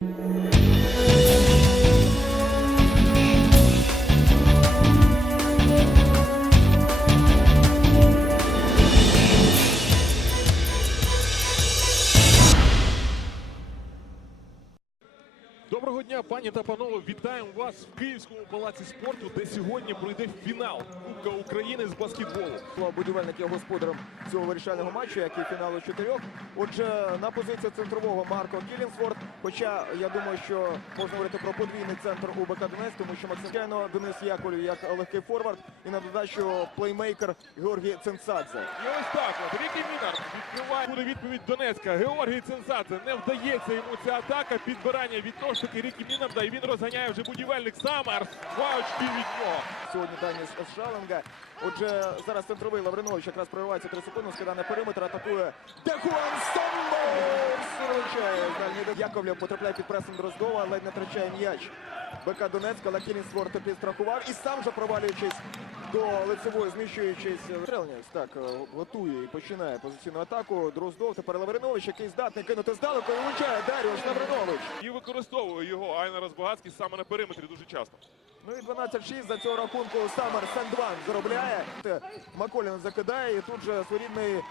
Thank you. Доброго дня, пані та панове. Вітаємо вас в Київському палаці спорту, де сьогодні пройде фінал Кубка України з баскетболу. Будівельник є господарем цього вирішального матчу, як і фіналу чотирьох. Отже, на позиції центрового Марко Кілінсворт. Хоча я думаю, що можна говорити про подвійний центр у БК Донець, тому що Максимчайно Денис Яковлів як легкий форвард і на додачу плеймейкер Георгій Ценцадзе. І ось так от Рікі Мінар відкриває буде відповідь Донецька. Георгій Цензадзе не вдається йому ця атака. Підбирання від таки Рікі Мінарда. І він розганяє вже будівельник Самарс. Два очки від нього. Сьогодні Даніс Шаленга. Отже, зараз центровий Лавринович якраз проривається три секунди, скидає периметр, атакує Дехуан з дальньої Яковлєв потрапляє під пресом Дроздова, ледь не втрачає м'яч. БК Донецька, Лакінісворт підстрахував і сам же провалюючись до лицевої, зміщуючись. Стрелнець так е, готує і починає позиційну атаку. Дроздов, тепер Лавринович, який здатний кинути здалеку і влучає Даріуш Лавринович. І використовує його Айна Розбагацький саме на периметрі дуже часто. Ну і 12-6 за цього рахунку Самер Сендван заробляє. Маколін закидає і тут же своєрідний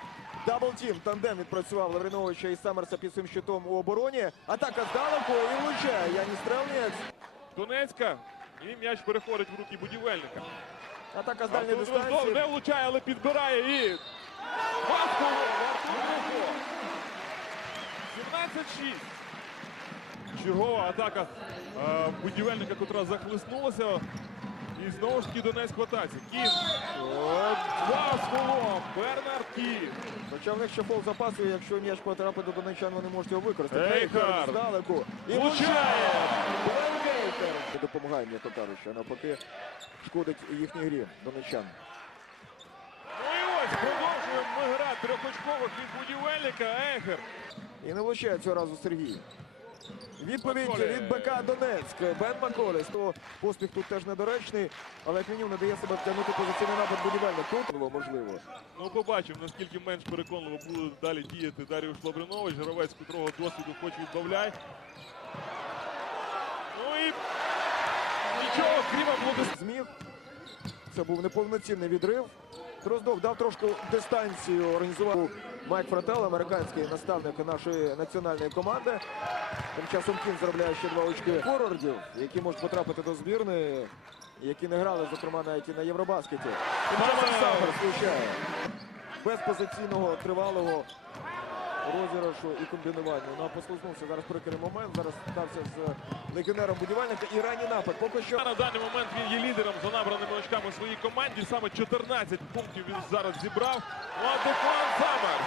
даблтім тандем відпрацював Лавриновича і Самерса під цим щитом у обороні. Атака здалеку і влучає Яніс Стрелнець. Донецька. І м'яч переходить в руки будівельника. Атака з дальньої дистанції. не влучає, але підбирає і Васково! 17-6. Чергова атака е, будівельника, котра захлиснулася. І знову ж таки Донецьк в атаці. Кін. Два з. Бернард Кін. Хоча в них ще фол запасу, якщо м'яч потрапить до донечан, вони можуть його використати. Ейхард. здалеку. І Влучає! влучає! Не допомагає, м'яко кажучи, а навпаки шкодить їхній грі донечан. Ну і ось продовжуємо ми гра трьохочкових від будівельника. Ехер. І не влучає цього разу Сергій. Відповідь Маколі. від БК Донецьк. Бен Маколіс. То поспіх тут теж недоречний, але як мінімум не дає себе втягнути позиційний напад будівельник. Тут було можливо. Ну, побачимо, наскільки менш переконливо буде далі діяти Даріуш Лавринович, гравець, котрого досвіду хоч відбавляй. Нічого, крім аплодисментів. Зміг. Це був неповноцінний відрив. Дроздов дав трошки дистанцію, організував Майк Фрателл, американський наставник нашої національної команди. Тим часом Кін заробляє ще два очки форвардів, які можуть потрапити до збірної, які не грали, зокрема, навіть і на Євробаскеті. Тим часом. Саммер включає. Без позиційного тривалого розіграшу і комбінування. Ну, а послизнувся зараз прикрий момент. Зараз стався з легіонером будівельника і ранній напад. Поки що На даний момент він є лідером за набраними очками своїй команді. Саме 14 пунктів він зараз зібрав. Ну а Дефан Самер.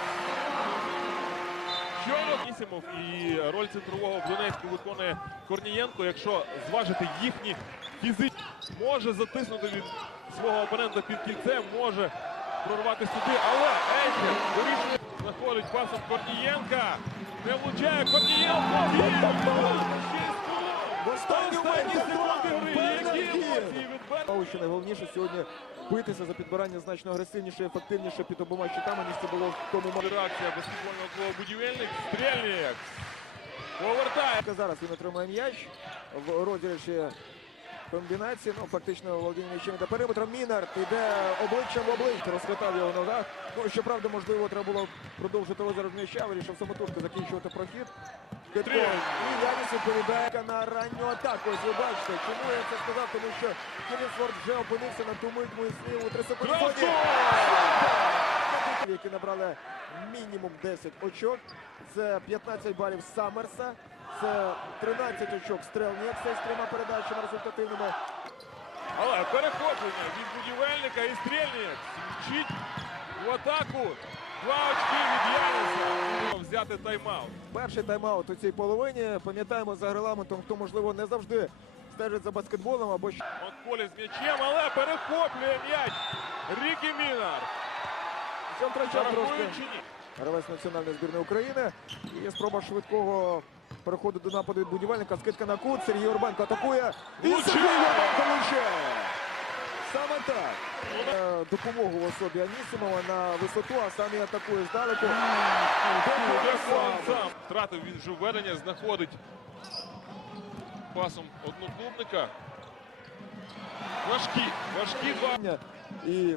Щойно Нісімов і роль центрового в Донецьку виконує Корнієнко. Якщо зважити їхні фізичні, може затиснути від свого опонента під кільце, може прорвати сюди. Але Ейхер вирішує, знаходить пасом Корнієнка. Не влучає Корнієнко. Останні секунди гри. Які емоції від що найголовніше сьогодні битися за підбирання значно агресивніше, ефективніше під обома щитами, ніж це було в тому матчі. Реакція баскетбольного клубу будівельник. Стрільник. Повертає. Зараз він отримає м'яч в розіграші комбінації. Ну, фактично володіння м'ячем йде периметром. Мінард йде обличчям в обличчя, розхватав його ногах. Ну, щоправда, можливо, треба було продовжити розіграш м'яча, вирішив самотужки закінчувати прохід. Китко. І Яніс відповідає на ранню атаку. Ось ви бачите, чому я це сказав, тому що Кілісворд вже опинився на ту мить мислів у 3 секунди. Які набрали мінімум 10 очок. Це 15 балів Саммерса, це 13 очок Стрелнєкса з трьома передачами результативними. Але переходження від будівельника і стрільник. Мчить в атаку. Два очки від Яніса. Взяти тайм-аут. Перший тайм-аут у цій половині. Пам'ятаємо за регламентом, хто можливо не завжди стежить за баскетболом або От полі з м'ячем, але перехоплює м'яч. Рікі Мінар. Гравець національної збірної України. І спроба швидкого переходу до нападу від будівельника. Скидка на кут. Сергій Урбанко атакує. І Сергій Урбанко влучає. Саме так. Е, Допомогу в особі Анісимова на висоту, а сам і атакує здалеку. Втратив він вже введення, знаходить пасом одноклубника. Важкі, важкі два. І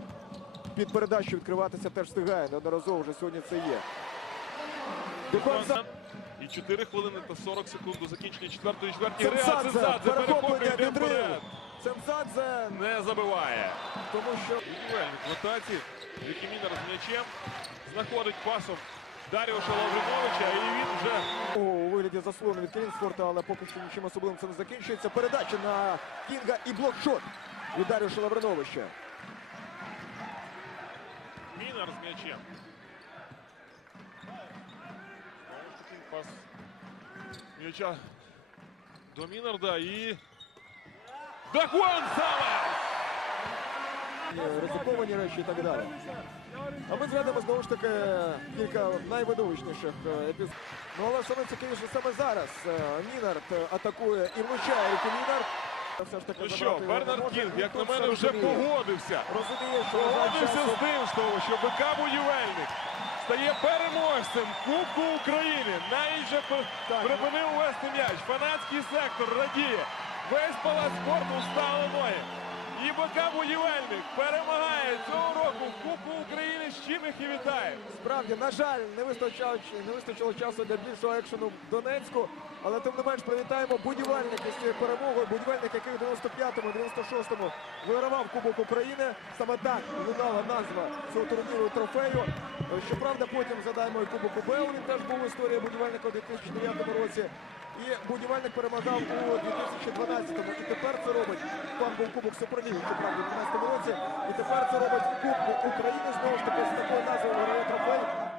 під передачу відкриватися теж встигає. Неодноразово вже сьогодні це є. Декуан Са- І 4 хвилини та 40 секунд до закінчення четвертої чверті. Реа Цемцадзе, Цемцадзе перехоплює вперед. Цемцадзе, Не забиває. тому що в атаці. Якимінер з м'ячем. Знаходить пасом Даріуша Лавриновича. І він вже у вигляді заслону від Кінсфорта, але поки що нічим особливим це не закінчується. Передача на Кінга і блокшот від Даріуша Лавриновича. Мінар з м'ячем. Пас м'яча до Мінарда і Дахуан Салас! Е, ризиковані речі і так далі. А ми згадуємо знову ж таки кілька найвидовищніших е, епізодів. Ну але що найцікавіше саме зараз е, Мінард атакує і влучає Рікі Мінард. Все ж таки Ну що, Бернард. Кінг, як на мене, вже погодився. Розуміє, що Погодився з тим, що, що БК Будівельник стає переможцем Кубку України. Навіть же пр- припинив вести м'яч. Фанатський сектор радіє. Весь палац спорту стало ноги. І БК Будівельник перемагає цього року в Кубку України. З чим їх і вітає. Справді, на жаль, не вистачало, не вистачило часу для більшого екшену в Донецьку. Але тим не менш привітаємо будівельника з цією перемогою. Будівельник, який в 95-му, 96-му вигравав Кубок України. Саме так лунала назва цього турніру трофею. Щоправда, потім згадаємо і Кубок УБЛ. Він теж був в історії будівельника у 2009 році. І будівельник перемагав у 2012-му. І тепер це робить. Пан був Кубок Суперліги, правда, в 2012 році. І тепер це робить Кубку України знову ж таки з такою назвою виграє трофей.